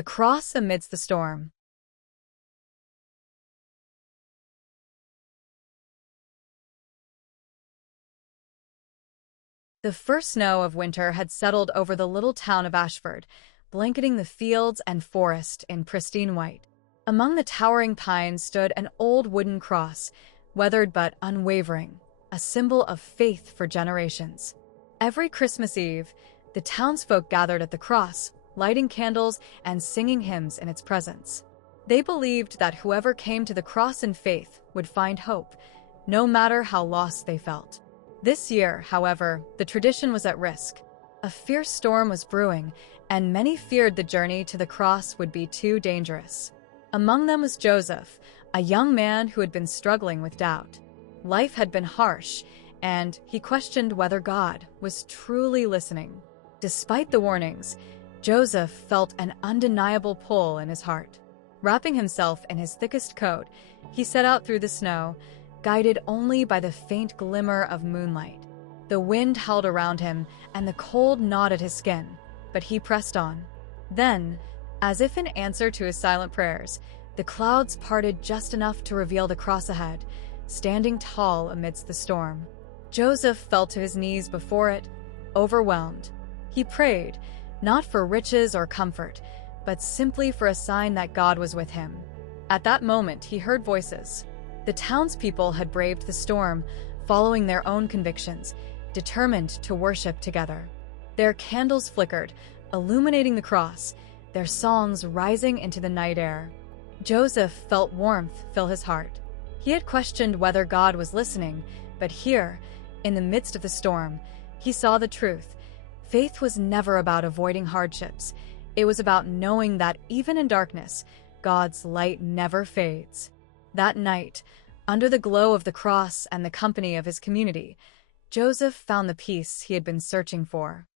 The Cross Amidst the Storm. The first snow of winter had settled over the little town of Ashford, blanketing the fields and forest in pristine white. Among the towering pines stood an old wooden cross, weathered but unwavering, a symbol of faith for generations. Every Christmas Eve, the townsfolk gathered at the cross, lighting candles and singing hymns in its presence. They believed that whoever came to the cross in faith would find hope, no matter how lost they felt. This year, however, the tradition was at risk. A fierce storm was brewing, and many feared the journey to the cross would be too dangerous. Among them was Joseph, a young man who had been struggling with doubt. Life had been harsh, and he questioned whether God was truly listening. Despite the warnings, Joseph felt an undeniable pull in his heart. Wrapping himself in his thickest coat, he set out through the snow, guided only by the faint glimmer of moonlight. The wind howled around him, and the cold gnawed at his skin, but he pressed on. Then, as if in answer to his silent prayers, the clouds parted just enough to reveal the cross ahead, standing tall amidst the storm. Joseph fell to his knees before it, overwhelmed. He prayed, not for riches or comfort, but simply for a sign that God was with him. At that moment, he heard voices. The townspeople had braved the storm, following their own convictions, determined to worship together. Their candles flickered, illuminating the cross, their songs rising into the night air. Joseph felt warmth fill his heart. He had questioned whether God was listening, but here, in the midst of the storm, he saw the truth. Faith was never about avoiding hardships. It was about knowing that even in darkness, God's light never fades. That night, under the glow of the cross and the company of his community, Joseph found the peace he had been searching for.